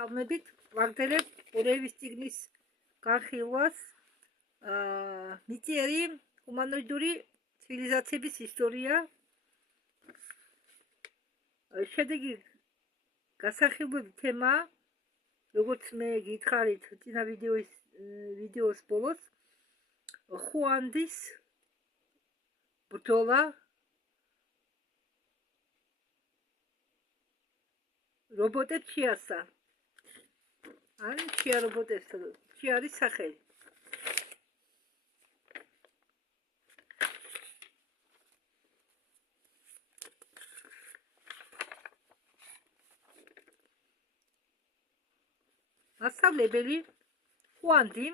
მოგესალმებით, ვაგრძელებ ორევის წიგნის განხილვას. მიწიერი ჰუმანოიდური ცივილიზაციების ისტორია. შედეგი გასახილველი თემა, როგორც მე გითხარით წინა ვიდეოს ბოლოს, ხუანდის ბრძოლა რობოტებს შეასწა. ან შეა რობოტებს, შეარის სახელი. მასწავლებელი ხუანდი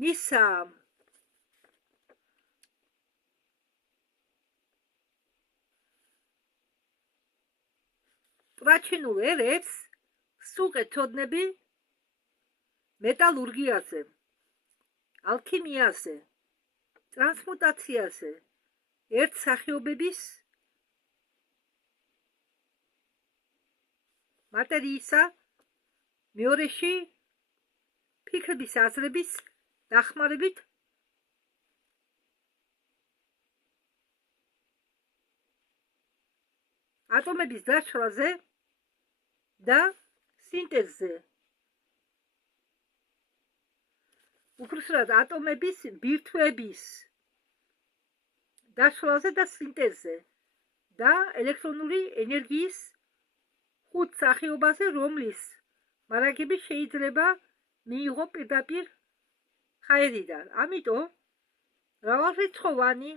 მის პრაჩინულ ერებს სუყეთ ცოდნები მეტალურგიაზე, ალქიმიაზე, ტრანსმუტაციაზე, ერთსახეობების მატერიისა, მეორეში ფიქრების აზრების დახმარებით ატომების დაშლაზე და სინტეზზე. უпроსტად ატომების ბირთვების დაშლაზე და სინტეზზე და ელექტრონული ენერგიის ხუთ სახეობაზე, რომლის მარაგები შეიძლება მიიღო პირდაპირ ჰაერიდან. ამიტომ მრავალრიცხოვანი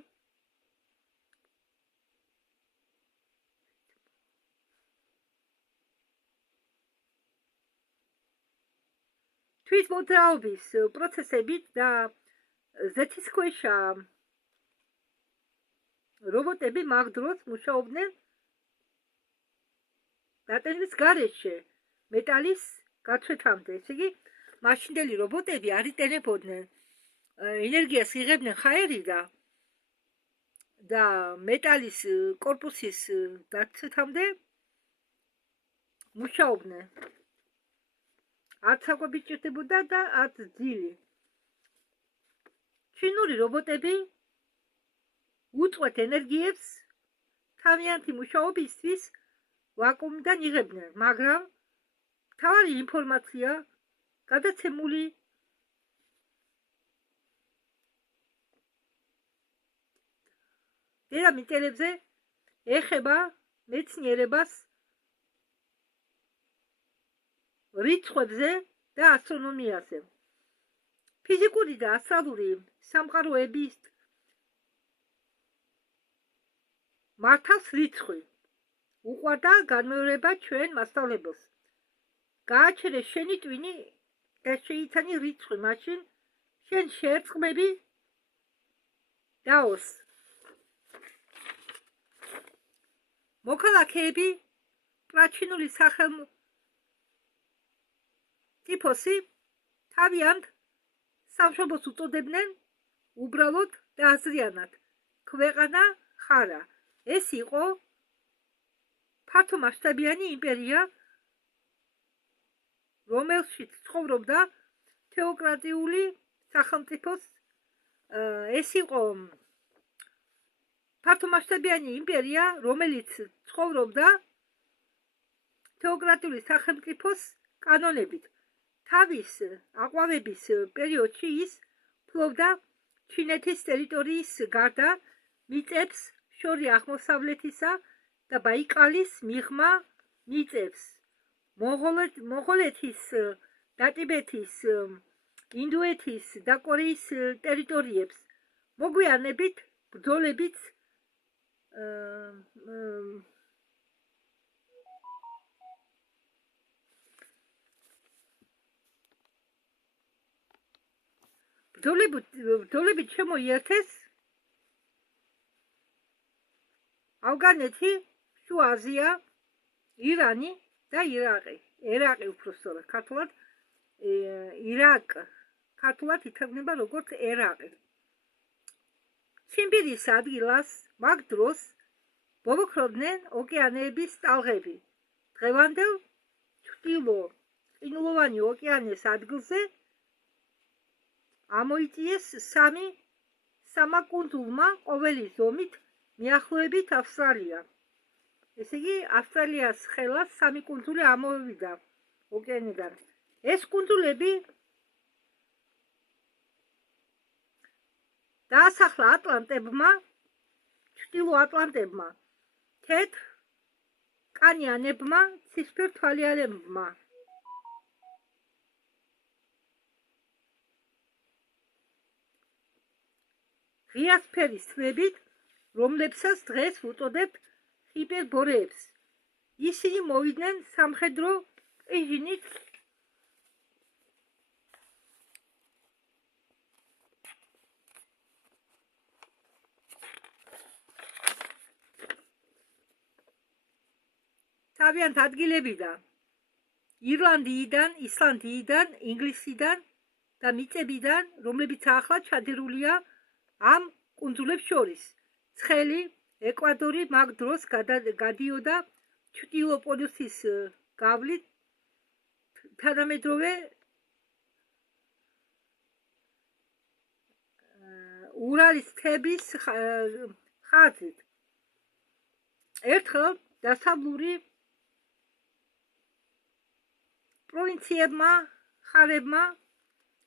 თვითმოძრაობის პროცესებით და ზეთისქვეშა რობოტები მაგ დროს მუშაობდნენ დატენების გარეშე მეტალის გაცვეთამდე. ესე იგი, მაშინდელი რობოტები არ იტენებოდნენ ენერგიას იღებდნენ ჰაერიდან და მეტალის კორპუსის გაცვეთამდე მუშაობდნენ. არც საკვები ჭირდებოდა და არც ძილი. ჩინური რობოტები უწყვეტ ენერგიებს თავიანთი მუშაობისთვის ვაკუუმიდან იღებდნენ, მაგრამ მთავარი ინფორმაცია გადაცემული დედამიწაზე ეხება მეცნიერებას, რიცხვებზე და ასტრონომიაზე. ფიზიკური და ასტრალური სამყაროების მართავს რიცხვი. უყვარდა განმეორება ჩვენ მასწავლებელს. გააჩერე შენი ტვინი და შეიცანი რიცხვი, მაშინ შენ შეერწყმები დაოს. მოქალაქეები პრაჩინული სახელმწიფოსი თავიანთ სამშობლოს უწოდებდნენ უბრალოდ და აზრიანად ქვეყანა ხარა. ეს იყო ფართომასშტაბიანი იმპერია, რომელშიც ცხოვრობდა თეოკრატიული სახელმწიფოს. ეს იყო ფართომასშტაბიანი იმპერია, რომელიც ცხოვრობდა თეოკრატიული სახელმწიფოს კანონებით. თავის აყვავების პერიოდში ის ფლობდა ჩინეთის ტერიტორიის გარდა მიწებს შორი აღმოსავლეთისა და ბაიკალის მიღმა მიწებს, მონღოლეთის და ტიბეთის, ინდოეთის და კორეის ტერიტორიებს. მოგვიანებით ბრძოლებიც ბრძოლებით შემოიერთეს ავგანეთი, შუა აზია, ირანი და ირაყი. ერაყი უпроსტად, ქართულად ითარგმნება როგორც ერაყი. ციმბირის ადგილას მაგ დროს ბობოქრობდნენ ოკეანეების ტალღები. დღევანდელ ჩრდილო ყინულოვანი ოკეანის ადგილზე ამოიწიეს სამა კუნძულმა ყოველი ზომით მიახლოებით ავსტრალია. ესე იგი, ავსტრალიას ხელას 3 კუნძული ამოვიდა ოკეანიდან. ეს კუნძულები დაასახლა ატლანტებმა, ჩრდილო ატლანტებმა, თეთრ კანიანებმა, ცისფერ თვალიანებმა. ღია სფერის თვებით, რომლებსაც დღეს ვუწოდებთ ჰიპერბორეებს. ისინი მოვიდნენ სამხედრო ყიჟინით თავიანთ ადგილებიდან, ირლანდიიდან, ისლანდიიდან, ინგლისიდან და მიწებიდან, რომლებიც ახლა ჩადირულია ამ კუნძულებს შორის. ცხელი ეკვადორი მაგ დროს გადიოდა ჩრდილო პოლუსის გავლით, თანამედროვე ურალის მთების ხაზით. ერთხელ დასავლური პროვინციებმა, ხარებმა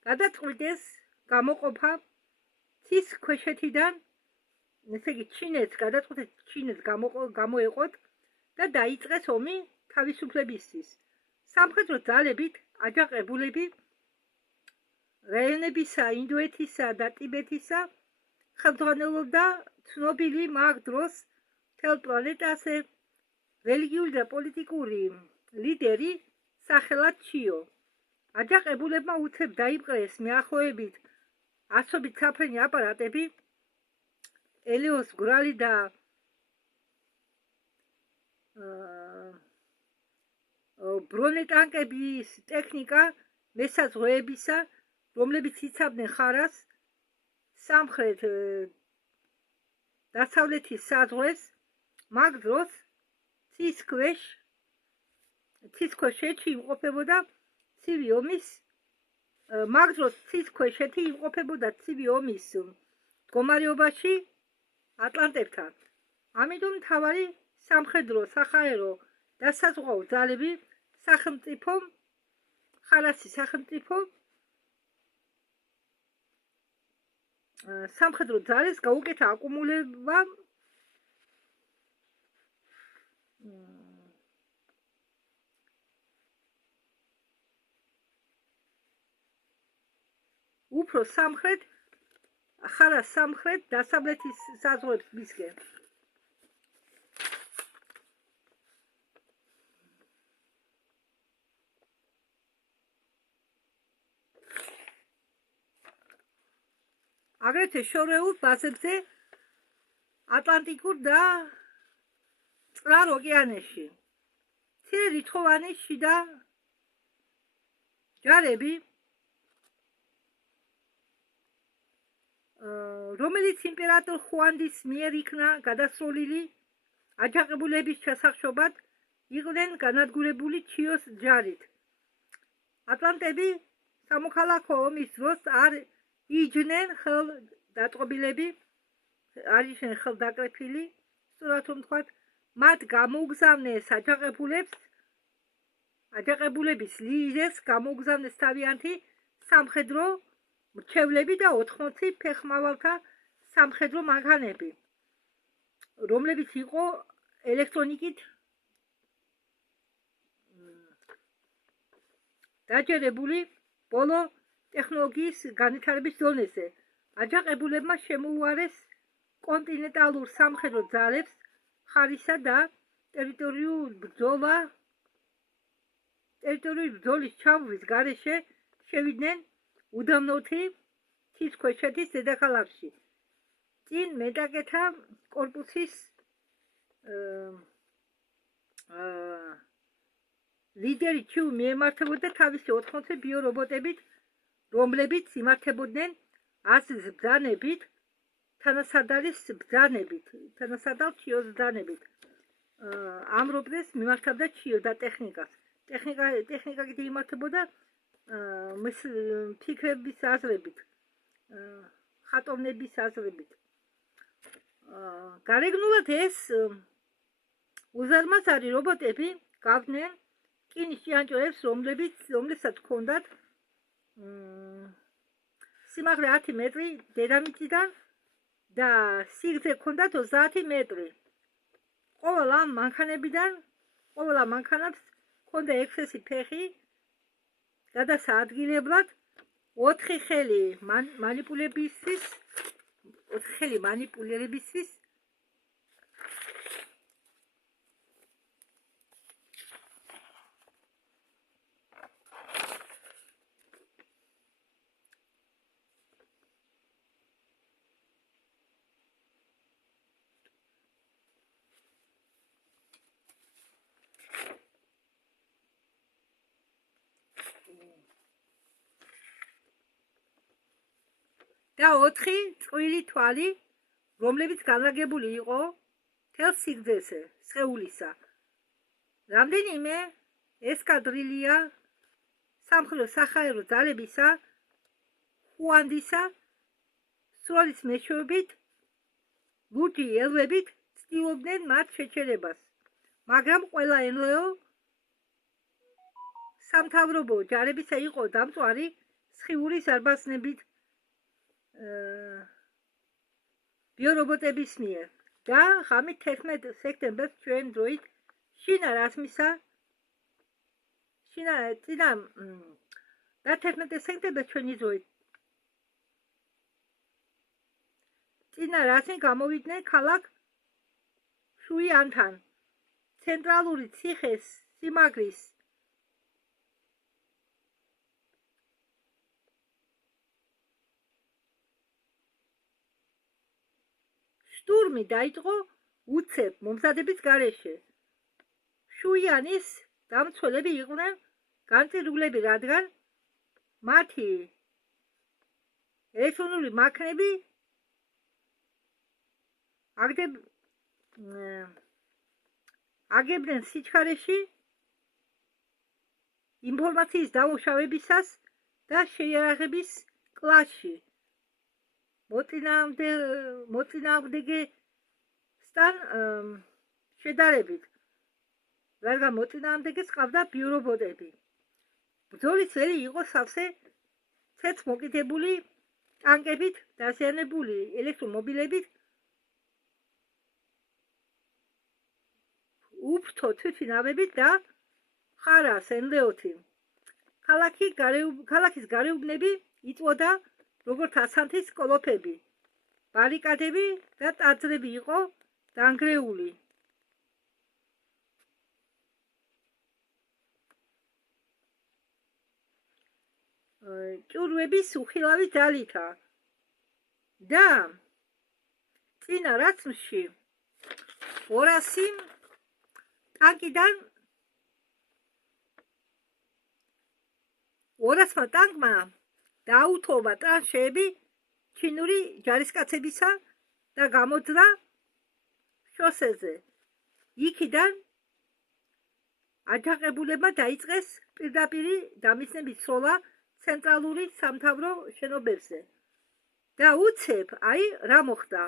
გადაწყვიტეს გამოყოფა ცის ქვეშეთიდან, ესე იგი ჩინეთს გადაწყვიტეს ჩინეთს გამოეყოთ და დაიწყეს ომი თავისუფლებისთვის. სამხედრო ძალებით აჯანყებულები რაიონებისა, ინდოეთისა და ტიბეტისა ხელმძღვანელობდა ცნობილი მაგ დროს მთელ პლანეტაზე რელიგიური და პოლიტიკური ლიდერი სახელად ჩიო. აჯანყებულებმა უცებ დაიპყრეს მიახლოებით ასობით საფრენი აპარატები, ელეოს მგვრალი და ბრონეტანკების ტექნიკა მესაზღვრეებისა, რომლებიც იცავდნენ ხარას სამხრეთ დასავლეთის საზღვრებს, მაგ დროს ცის ქვეშეთი იმყოფებოდა ცივი ომის მდგომარეობაში ატლანტებთან. ამიტომ მთავარი სამხედრო, საჰაერო და საზღვაო ძალები ხარასის სახელმწიფო სამხედრო ძალებს გაუკეთა აკუმულება უფრო სამხრეთ, ხარას სამხრეთ დასავლეთის საზღვრებს მისგენ. აგრეთვე შორეულ ბაზებზე ატლანტიკურ და წყნარ ოკეანეში. მცირე რიცხოვანი შიდა ჯარები, რომელიც იმპერატორ ხუანდის მიერ იქნა გადასროლილი აჯანყებულების ჩასახშობად, იყვნენ განადგურებული ჩიოს ჯარით. ატლანტები სამოქალაქო ომის დროს არ იჯნენ ხელდატყობილები, არ იჯნენ ხელდაკრეფილი, სწორად რომ თქვათ, მათ გამოუგზავნეს აჯანყებულების ლიდერს გამოუგზავნეს თავიანთი სამხედრო მრჩევლები და 80 ფეხმავალთა სამხედრო მანქანები, რომლებიც იყო ელექტრონიკით დაჯერებული ბოლო ტექნოლოგიის განვითარების დონეზე. აჯანყებულებმა შემოუარეს კონტინენტალურ სამხედრო ძალებს ხარისა და ტერიტორიული ბრძოლის ჩამოვის გარეშე შევიდნენ უდაბნოთი ცის ქვეშეთის დედაქალაქში. წინ მეტაკეთა კორპუსის ლიდერი ჩიუ მიემართებოდა თავისი 80 ბიორობოტებით, რომლებიც იმართებოდნენ ასის ბრძანებით, თანასადარ ჩიოს ბრძანებით. ამრობდეს მიმართავდა ჩიო და ტექნიკას. ტექნიკა კიდე იმართებოდა მის ფიქრების აზრებით, ხატოვნების აზრებით. გარეგნულად ეს უზარმაზარი რობოტები გავდნენ რკინის ჭიანჭველებს, რომლებსაც ჰქონდათ სიმაღლე 10 მეტრი დედამიწიდან და სიგრძე ჰქონდათ 30 მეტრი. ყოველ ამ მანქანებს ჰქონდა 6 ფეხი, გადასაადგილებლად 4 ხელი მანიპულირებისთვის. და 4 წყვილი თვალი, რომლებიც განლაგებული იყო მთელ სიგრძეზე სხეულისა. რამდენიმე ესკადრილია სამხედრო საჰაერო ძალებისა ხუანდისა სროლის მეშვეობით ლურჯი ელვებით ცდილობდნენ მათ შეჩერებას, მაგრამ ყველა ენლეო სამთავრობო ჯარებისა იყო დამწვარი სხიური ზარბაზნებით ბიორობოტების მიერ და ღამით 11 სექტემბერს ჩვენ დროით შინა 11 სექტემბერს ჩვენი დროით წინა რასინ გამოვიდნენ ქალაქ შუიანთან ცენტრალური ციხეს სიმაგრის штурмი დაიწყო უცებ მომზადების გარეშე. შუიანის დამცველები იყვნენ განწირულები, რადგან მათი ელექტრონული მანქანები აგებდნენ სიჩქარეში ინფორმაციის დამუშავებისას და შეიარაღების კლასში. მოწინააღმდეგესთან შედარებით, რადგან მოწინააღმდეგეს ჰყავდა ბიორობოტები. ბრძოლის ველი იყო სავსე ცეცხლმოკიდებული ტანკებით, დაზიანებული ელექტრომობილებით, უფრთო თვითმფრინავებით და ხარას ენლეოთი. ქალაქის გარეუბნები იწვოდა როგორც ასანთის კოლოფები, ბარიკადები და ტაძრები იყო დანგრეული. ჭურვების უხილავი ძალითა და წინა რაცმში 200 ტანკიდან 200 ტანკმა დაუთოვა ტრანშეები ჩინური ჯარისკაცებისა და გამოძრა შოსეზე. იქიდან აჯანყებულებმა დაიწყეს პირდაპირი დამისნების სროლა ცენტრალური სამთავრო შენობებზე. და უცებ რა მოხდა?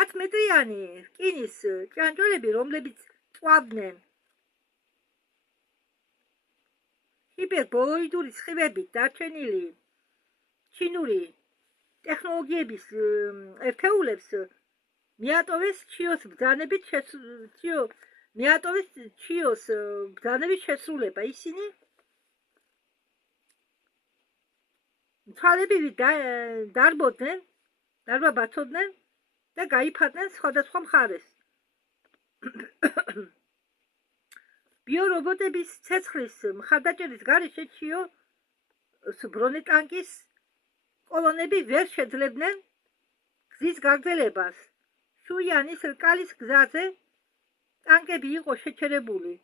10 მეტრიანი რკინის ჭიანჭველები, რომლებიც წვავდნენ ჰიპერბოლოიდური სხივებით დარჩენილი ჩინური ტექნოლოგიების ერთეულებს, მიატოვეს ჩიოს ბრძანების შესრულება. ისინი თვალებივით დარბაცოდნენ და გაიფარდნენ სხვადასხვა მხარეს. ბიორობოტების ცეცხლის მხარდაჭერის გარეშე ჩიოს ბრონეტანკის კოლონები ვერ შეძლებდნენ გზის გაგრძელებას. შუიანის რკალის გზაზე ტანკები იყო შეჩერებული.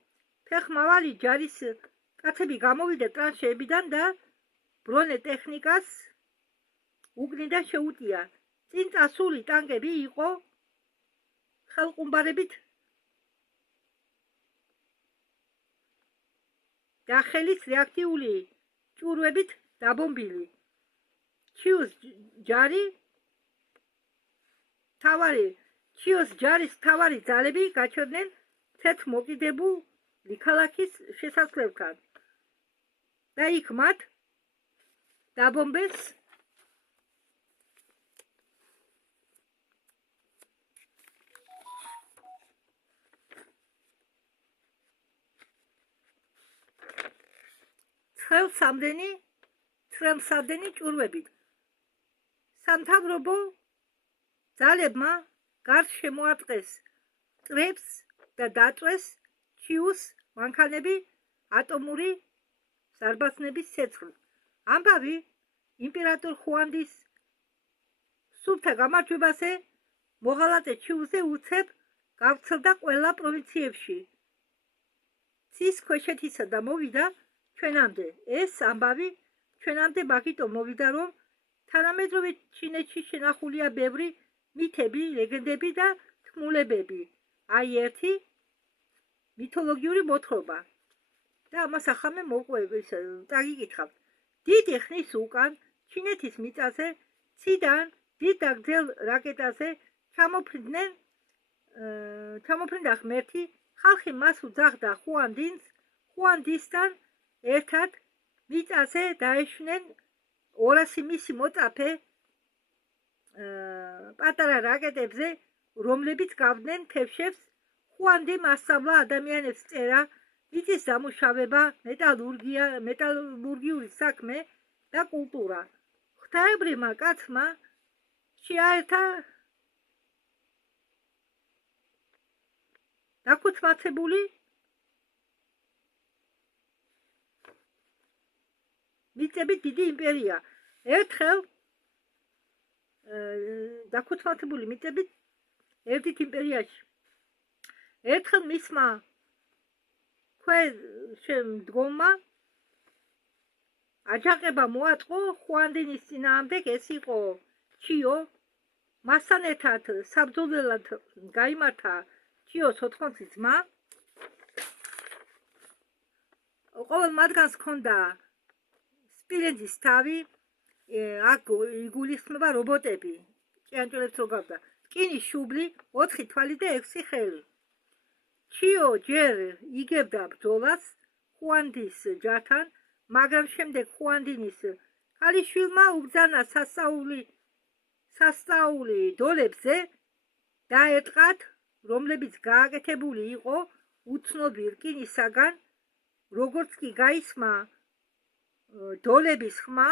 ფეხმავალი ჯარის კაცები გამოვიდა ტრანშეებიდან და ბრონეტექნიკას უგნიდან შეუტია. წინ წასული ტანკები იყო ხელყუმბარებით და ხელით რეაქტიული ჭურვებით დაბომბილი. ჩიოს ჯარის მთავარი ძალები გაჩერდნენ თეთრ მოკიდებული ქალაქის შესასვლელთან და იქ მათ დაბომბეს ცხელსადენი ჭურვებით. სამთავრობო ძალებმა გარს შემოარტყეს მტრებს და დაწვეს ჩიუს მანქანები ატომური ზარბაცნების ცეცხლით. ამბავი იმპერატორ ხუანდის სულთა გამარჯვებაზე მოღალატე ჩიუზე უცებ გავრცელდა ყველა პროვინციებში. ცის ქვეშეთისა და მოვიდა ჩვენამდე. ეს ამბავი ჩვენამდე მაგიტომ მოვიდა, რომ თანამედროვე ჩინეთში შენახულია ბევრი მითები, ლეგენდები და თქმულებები. აი ერთი მითოლოგიური მოთხრობა. და ამას ახლა წაგიკითხავთ. დიდი ხნის უკან ჩინეთის მიწაზე ციდან დიდ და გრძელ რაკეტაზე ჩამოფრინდა ღმერთი. ხალხი მას უძახდა ხუანდისთან ერთად მიწაზე დაეშვნენ 200 მისი მოწაფე პატარა რაკეტებზე, რომლებიც გავდნენ თევზებს. ხუანდიმ ასწავლა ადამიანებს წერა, მიწის დამუშავება, მეტალურგიული საქმე და კულტურა. ღვთაებრივმა კაცმა შეაერთა დაქუცმაცებული მიწებით დიდი იმპერია. ერთხელ დაქუცმაცებული მიწებით ერთით იმპერიაში. ერთხელ მისმა მდგომმა აჯანყება მოაწყო ხუანდინის წინააღმდეგ. ეს იყო ჩიო. მასთან ერთად საბრძოლველად გაიმართა ჩიოს 80 ძმა. ყოველ მათგანს ჰქონდა სპილენძის თავი, აქ იგულისხმება რობოტები, ჭიანჭველებს რო გავდა, რკინის შუბლი, 4 თვალი და 6 ხელი. ჩიო ჯერ იგებდა ბრძოლას ხუანდის ჯართან, მაგრამ შემდეგ ხუანდინის ქალიშვილმა უბრძანა სასწაული დოლებზე დაეტყათ, რომლებიც გააკეთებული იყო უცნობი რკინისაგან. როგორც კი გაისმა დოლების ხმა,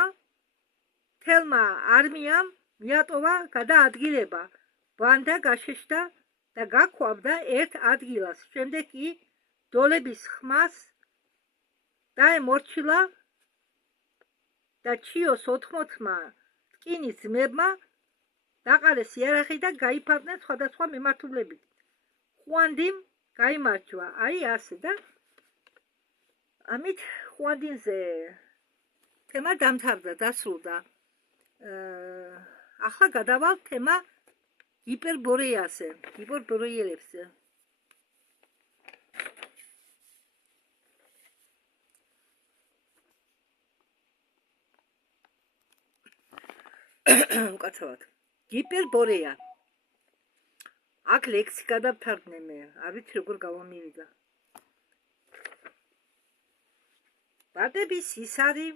თელმა არმიამ მიატოვა გადაადგილება. ბანდა გაშეშდა და გაქვავდა ერთ ადგილას. შემდეგ კი დოლების ხმას დაემორჩილა და ჩიოს 80-მა რკინის ძმებმა დაყარეს იარაღი და გაიფარდნენ სხვადასხვა მიმართულებით. ხუანდიმ გაიმარჯვა. აი ასე და ამით ხუანდინზე თემა დამთავრდა, დასრულდა. ახლა გადავალ თემა ჰიპერბორეელებზე. უკაცრავად. ჰიპერბორეა. აქ ლექსი გადავთარგმნე მე, არ ვიცი როგორ გავამირიდა. ბადების ისარი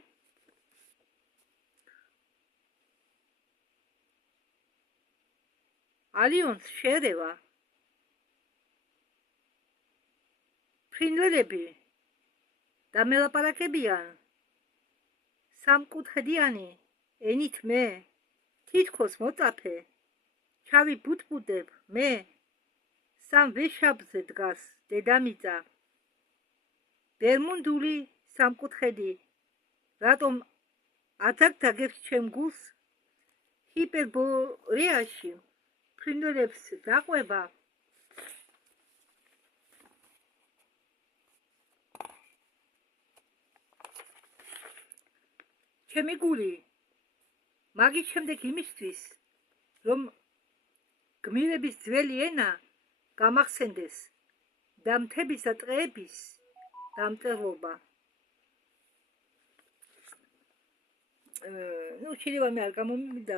ალიონს შერევა ფრინველები დამელაპარაკებიან სამკუთხედიანი ენით მე თითქოს მოწაფე ჩავი ბუტბუდებ მე სამ ვეშაპზე დგას დედამიწა ბერმუნდული სამკუთხედი რატომ აწაგდაგებს ჩემ გულს ჰიპერბორეაში ფრინველებს დაყვება ჩემი გული მაგის შემდეგ იმისთვის რომ გმირების ძველი ენა გამახსენდეს და მთების და ტყეების დამწერლობა ну შეიძლება მე არ გამომივიდა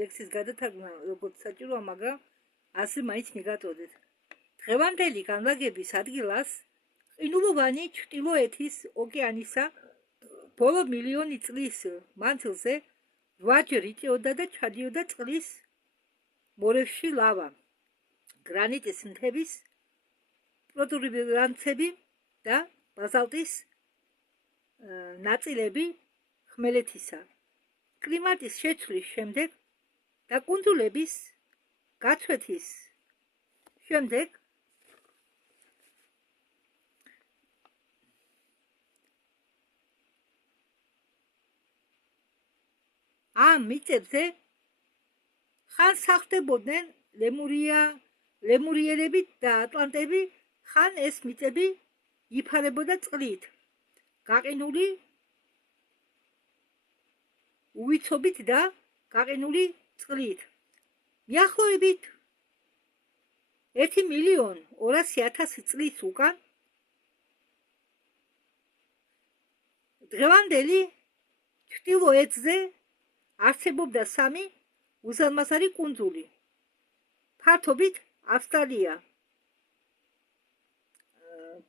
ლექსის გადათარგმნა როგორც საჭიროა, მაგრამ ასე მაინც მიგაწოდეთ. დღევანდელი განლაგების ადგილას ყინულოვანი ჩრდილოეთის ოკეანისა ბოლო მილიონი წლის მანძილზე 8-ჯერ იწეოდა და ჩადიოდა წყლის მორევში ლავა, გრანიტის მთების პროტუბერანსები და ბაზალტის ნაწილები ხმელეთისა. კლიმატის შეცვლის შემდეგ და კუნძულების გაწვეთის შემდეგ ამ მიწებზე ხან სახლდებოდნენ ლემურიერები და ატლანტები, ხან ეს მიწები იფარებოდა წყლით, გაყინული უვიცობით და გაყინული წყლით. მიახლოებით 1,200,000 წლის უკან დღევანდელი ჩრდილოეთზე არსებობდა 3 უზარმაზარი კუნძული.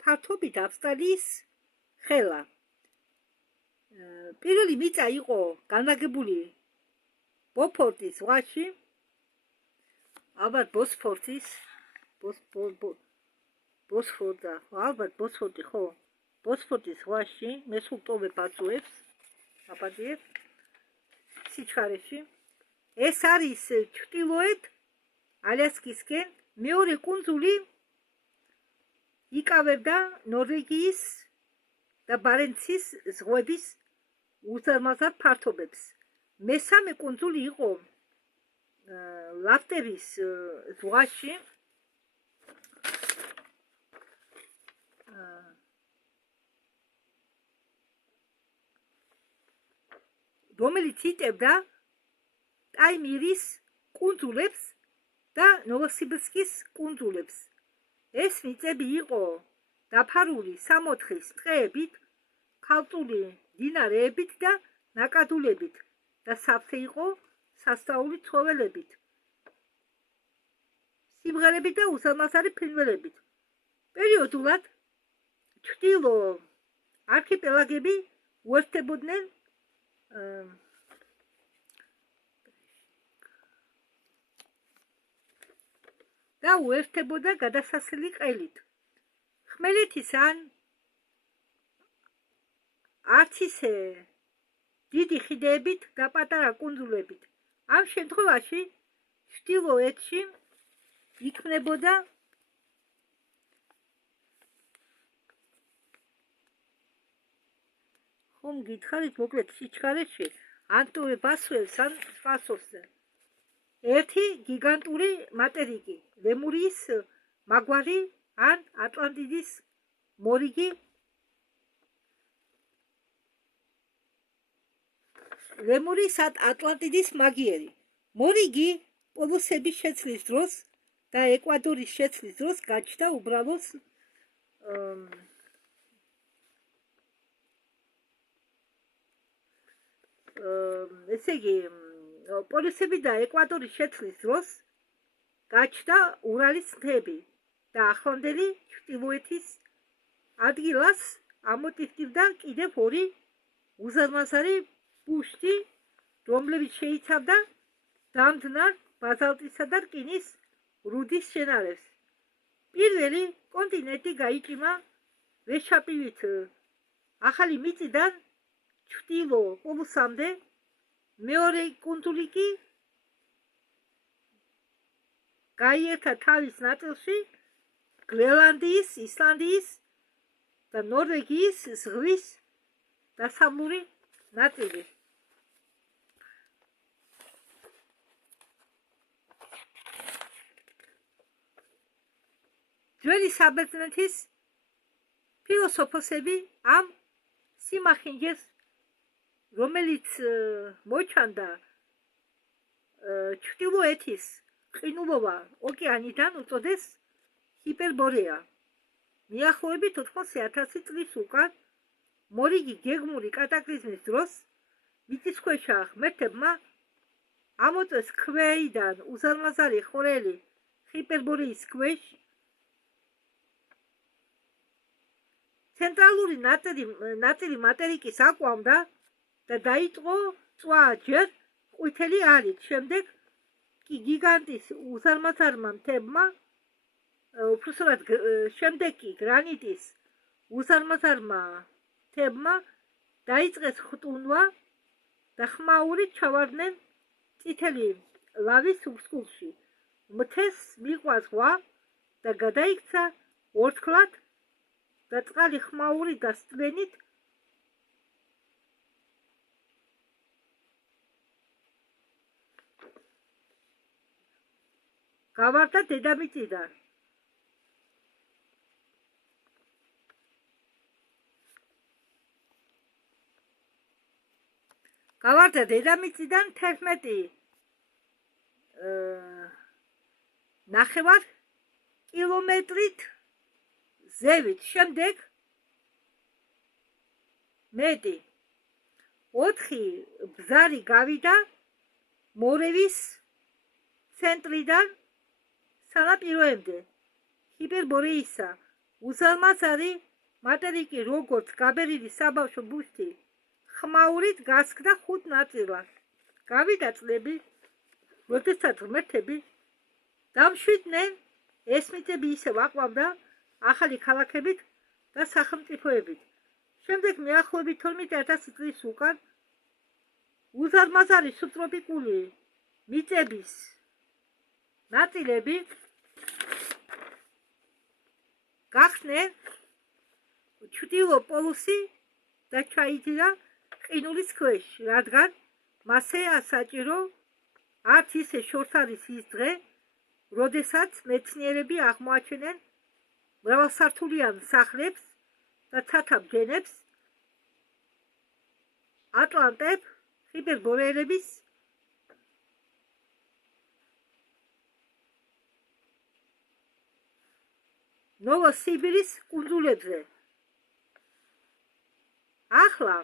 ფართობით ავსტრალიის ხელა. პირველი მიწა იყო განლაგებული ბოფორტის ზღვაში, ალბათ ბოსფორტი ხო? ბოსფორტის ზღვაში, მე სულ ტოვებ აწუებს, აპატიებ სიჩქარეში. ეს არის ჩრდილოეთ ალასკისკენ. მეორე კუნძული იკავებდა ნორვეგიის და ბარენცის ზღვების უზარმაზარ ფართობებს. მესამე კუნძული იყო ლაფტერის ზღვაში, რომელიც იტევდა ტაიმირის კუნძულებს და ნოვოსიბირსკის კუნძულებს. ეს მიწები იყო დაფარული სამოთხის ტყეებით, ქალწული მდინარეებით და ნაკადულებით და სავსე იყო სასწაული ცხოველებით, სიმღერებით და უზარმაზარი ფრინველებით. პერიოდულად ჩრდილო არქიპელაგები უერთდებოდნენ და უერთდებოდა გადასასვლელი ყელით. ხმელეთის ან არც ისე დიდი ხიდებით და პატარა კუნძულებით. ამ შემთხვევაში ჩრდილოეთში იქმნებოდა ხომ გითხარით მოკლედ სიჩქარეში ან ტოვებ ასვევს ან სპასოსზე. ერთი გიგანტური მატერიკი, ლემურიის მაგვარი ან ატლანტიდის მორიგი, ლემურის ატლანტიდის მაგიერი. მორიგი პოლუსების შეცვლის დროს და ეკვადორის შეცვლის დროს გაჩნდა უბრალოს ესე იგი პოლუსები და ეკვადორის შეცვლის დროს გაჩნდა ურალის მთები და ახლანდელი ჩრდილოეთის ადგილას ამოტივტივდა კიდევ 2 უზარმაზარი ბუშტი, რომლებიც შეიცავდა დამძნარ ბაზალტისა და რკინის რუდის შენარევს. პირველი კონტინენტი გაიჭიმა ვეშაპილით ახალი მიწიდან ჩრდილო პოლუსამდე, მეორე კუნძული კი გაიერთა თავის ნაწილში გრენლანდიის, ისლანდიის და ნორვეგიის ზღვის დასავლური ნაწილი. ძველი საბერძნეთის ფილოსოფოსები ამ სიმახინჯეს, რომელიც მოჩანდა ჩრდილოეთის ყინულოვან ოკეანიდან, უწოდეს ჰიპერბორეა. მიახლოებით 80,000 წლის უკან მორიგი გეგმური კატაკლიზმის დროს მიწისქვეშა ღმერთებმა ამოწეს ქვეიდან უზარმაზარი ხვრელი ჰიპერბორეის ქვეშ. ცენტრალური ნაწილი მატერიკის აკვამდა და დაიწყო წვა ჯერ ყვითელი ალით. შემდეგ კი გიგანტის უზარმაზარმა მთებმა, უბრალოდ შემდეგ კი გრანიტის უზარმაზარმა მთებმა დაიწყეს ხტუნვა და ხმაურით ჩავარდნენ წითელი ლავის უსკულში. მთეს მიყვა ზღვა და გადაიქცა ორთქლად და წყალი ხმაური დასწვენით გავარდა დედამიწიდან. გავარდა დედამიწიდან 11 ნახევარ კილომეტრით ზევით. შემდეგ მეტი 4 ბზარი გავიდა მორევის ცენტრიდან სანაპიროებზე. ჰიპერბორეისა უზარმაზარი მატერიკი როგორც გაბერილი საბავშვო ბუშტი ხმაურით გასკდა 5 ნაწილად. გავიდა წლები, როდესაც ღმერთები დამშვიდნენ, ეს მიწები ისევ აყვავდა ახალი ქალაქებით და სახელმწიფოებით. შემდეგ მიახლოებით 12,000 წლის უკან უზარმაზარი სუბტროპიკული მიწების ნაწილები გახდნენ ჩრდილო პოლუსი და ჩაიძირა ყინულის ქვეშ, რადგან მასეა საჭირო არც ისე შორს არის ის დღე, როდესაც მეცნიერები აღმოაჩენენ მრავალსართულიან სახლებს და ცათამბჯენებს ატლანტებ ჰიპერბორეების ნოვოსიბირის კუნძულებზე. ახლა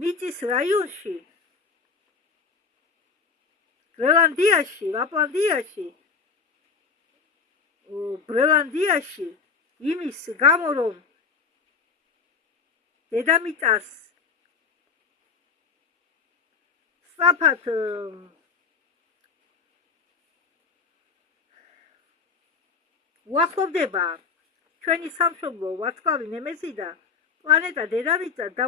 მიწის რაიონში, გრენლანდიაში, ლაპლანდიაში, ბრელანდიაში იმის გამო, რომ დედამიწას სწრაფად უახლოვდება ჩვენი სამშობლო ვარსკვლავი ნემეზი და პლანეტა დედამიწა და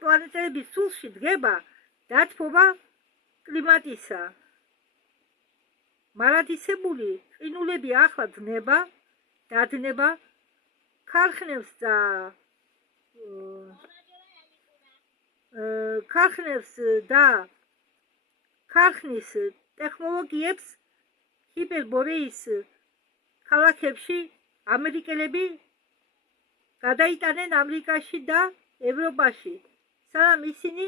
პლანეტების სულში დგება დათბობა კლიმატისა. მარადისებული ყინულები ახლა დადნება ქარხნებს და ქარხნის ტექნოლოგიებს ჰიპერბორეის ქალაქებში ამერიკელები გადაიტანენ ამერიკაში და ევროპაში, სანამ ისინი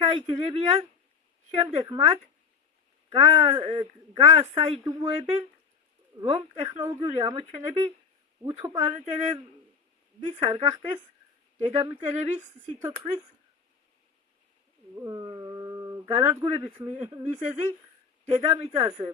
ჩაიძირებიან, შემდეგ მათ გაასაიდუმლოებენ, რომ ტექნოლოგიური ამოჩენები უცხოპლანეტელების არ გახდეს დედამიწელების სიცოცხლის განადგურების მიზეზი დედამიწაზე.